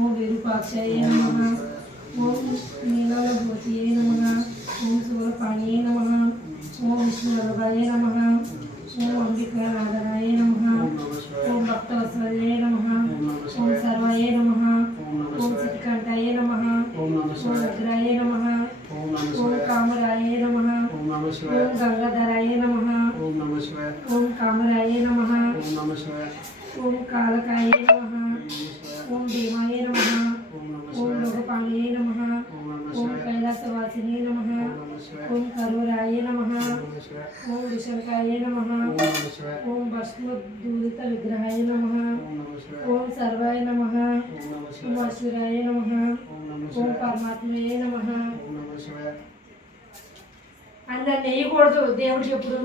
ఓం విరూపాక్షాయ నమః. ఓం నీలభూతియే నమః. ఓం శూలపాణియే నమః. ఓం విష్ణువల్లభాయ నమః. ఓం అంబికానాథాయ నమః. ఓం భక్తవత్సలాయ నమః. ఓం సర్వాయ నమః. ఓం సిద్ధికంఠాయ నమః. ఓం ఉగ్రాయ నమః. ఓం కామరాయ నమః. ఓం గంగాధరాయ నమః. ఓం కామరాయ నమః. ఓం కాలకాయ నమః. ఓం భీమాయ నమః. ఓం లోకపాణియే నమః. ఓం కైలాసవాసినే నమః. ఓం కరూరాయ నమః. ఓం విశంకాయ నమః. ఓం భస్మదూరిత విగ్రహాయ నమః. ఓం సర్వాయ నమః. ఓం అశ్వరాయ నమః. ఓం పరమాత్మయే నమః. అందరు నెయ్యకూడదు దేవుడు చెప్పుడు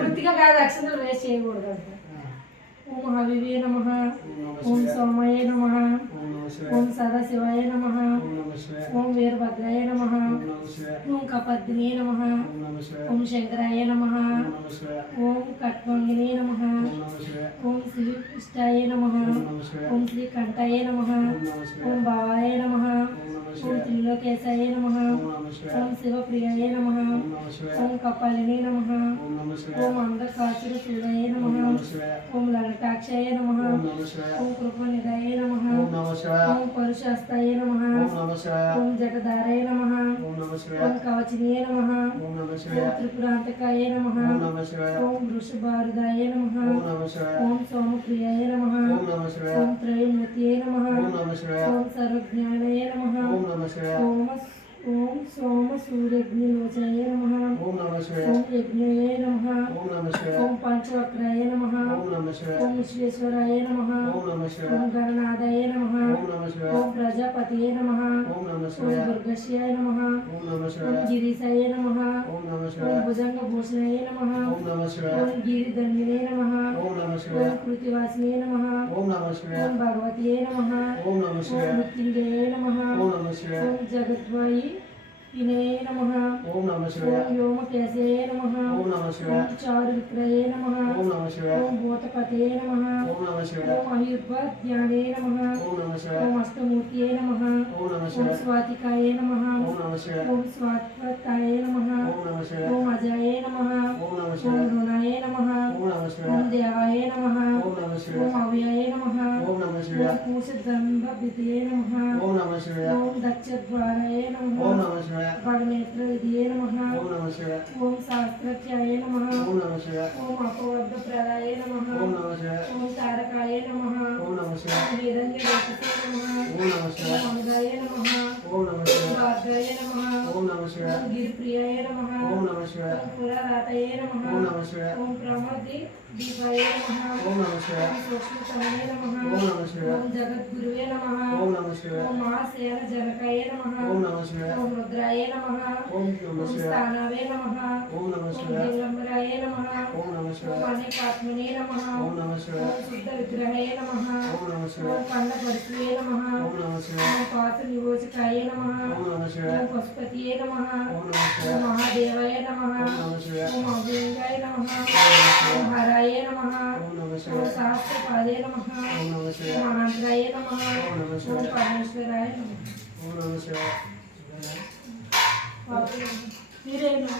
వృత్తిగా కాదు అక్షంతలు వేస్ట్ చేయకూడదు అంట. ఓం హవివే నమః. ఓం సోమయ నమః. ఓం సదాశివాయ నమః. ఓం వీరభద్రాయ నమః. ఓం కపద్దినే నమః. ఓం శంకరాయ నమః. ఓం కట్వంగినే నమః. ఓం శ్రీకృష్ణాయ నమః. ఓం శ్రీకంఠాయ నమః. ఓం భావాయ నమః. ఓం త్రిలోకేశాయ నమః. ఓం శివప్రియాయ నమః. ఓం కపాలినే నమః. ఓం అంధకాసుర శూలాయ నమః. ఓం లలితాక్షాయ నమః. ఓం కృపనిధాయ నమః. ఓం పరుషాస్తాయ నమః. ఓం జటధారాయ నమః. ఓం కవచినే నమః. ఓం త్రిపురాంతకాయ నమః. ఓం వృషభారుదాయ నమః. ఓం సోమప్రియాయ నమః. ఓం త్రయమూర్తియే నమః. ఓం సర్వజ్ఞానాయ నమః. ఓం సోమ సూర్యగ్నిలోచనాయ నమః. ఓం యజ్ఞాయ నమః. ఓం పంచవక్రాయ నమః. ఓం విశ్వేశ్వరాయ నమః. ఓం గణనాథాయ నమః. ఓం ప్రజాపతియే నమః. ఓం దుర్గశ్యాయ నమః. ఓం గిరీశాయ నమః. ఓం భుజంగభూషణాయ నమః. ఓం గిరిధన్వినే నమః. ఓం కృతివాసినే నమః. ఓం భగవతియే నమః. ఓం మృత్యుంజయాయ నమః. ఓం జగద్వాయి వినయ నమః. ఓం వ్యోమకేశయ నమః. ఓం చారు విక్రయే నమః. ఓం భూతపతయే నమః. ఓం అయుర్ధ్యానే నమః. ఓం అష్టమూర్తియే నమః. ఓం స్వాతికాయ నమః. ఓం స్వాత్వతాయ నమః. ఓం అజాయ నమః. ఓం రుణాయ నమః. ఓం దేవాయ నమః. ఓం అవ్యాయ నమః. ఓం కూశదంభవిధే నమః. ఓం దక్షద్వారాయ నమః. భగనేత్ర విధియే నమః. ఓం శాస్త్రఖ్యాయ నమః. ఓం అపవర్ధప్రదాయ నమః. ఓం తారకాయ నమః. ఓం వీరంజనేశే నమః. ఓం అంగాయ నమః. ఓం భార్గవాయ నమః. ఓం గిరిప్రియాయ నమః. ఓం పురారాతయే నమః. ఓం ప్రమోది దీపాయ నమః. ఓం సూక్ష్మతమనే నమః. ఓం జగద్గురువే నమః. ఓం మహాసేన జనకాయ నమః. ఓం రుద్రాయ నమః. ఓం స్థానవే నమః. ఓం దిగంబరాయ నమః. ఓం అనేకాత్మనే నమః. ఓం శుద్ధ విగ్రహాయ నమః. ఓం పండపరిచే నమః. ఓం పాత నియోజకాయ నమః. ఓం పశుపతియే నమః. ఓం మహాదేవాయ నమః. ఓం అవ్యంగాయ నమః. ఓం హరాయ నమః. ఓం సహస్రపాదే నమః. ఓం అనంతరాయ నమః. ఓం పరమేశ్వరాయ నమః. మీరేనా